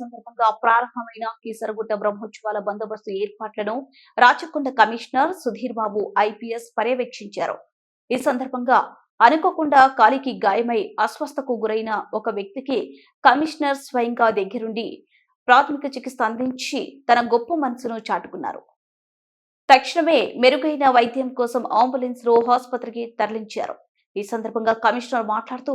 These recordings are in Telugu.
సందర్భంగా ప్రారంభమైన కీసరగుట్ట బ్రహ్మోత్సవాల బందోబస్తు ఏర్పాట్లను రాచకొండ కమిషనర్ సుధీర్ బాబు ఐపీఎస్ పర్యవేక్షించారు. ఈ సందర్భంగా అనుకోకుండా కాలికి గాయమై అస్వస్థకు గురైన ఒక వ్యక్తికి కమిషనర్ స్వయంగా దగ్గరుండి ప్రాథమిక చికిత్స అందించి తన గొప్ప మనసును చాటుకున్నారు. తక్షణమే మెరుగైన వైద్యం కోసం అంబులెన్స్ లో ఆసుపత్రికి తరలించారు. ఈ సందర్భంగా కమిషనర్ మాట్లాడుతూ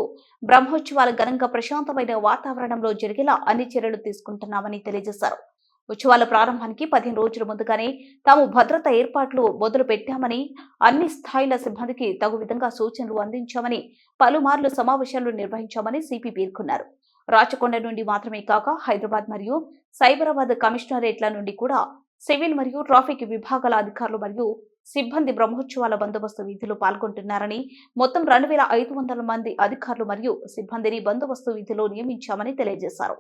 బ్రహ్మోత్సవాలు ఘనంగా ప్రశాంతమైన వాతావరణంలో జరిగేలా అన్ని చర్యలు తీసుకుంటున్నామని తెలియజేశారు. ఉత్సవాల ప్రారంభానికి 15 రోజుల ముందుగానే తాము భద్రతా ఏర్పాట్లు మొదలు పెట్టామని, అన్ని స్థాయిల సిబ్బందికి తగు విధంగా సూచనలు అందించామని, పలుమార్లు సమావేశాలు నిర్వహించామని సిపి పేర్కొన్నారు. రాచకొండ నుండి మాత్రమే కాక హైదరాబాద్ మరియు సైబరాబాద్ కమిషనరేట్ల నుండి కూడా సివిల్ మరియు ట్రాఫిక్ విభాగాల అధికారులు మరియు సిబ్బంది బ్రహ్మోత్సవాల బందోబస్తు విధిలో పాల్గొంటున్నారని, మొత్తం 2500 మంది అధికారులు మరియు సిబ్బందిని బందోబస్తు విధిలో నియమించామని తెలియజేశారు.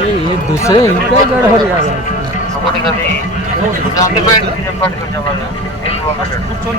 ये दूसरे इनका गड़बड़ आ गया कंट्रोल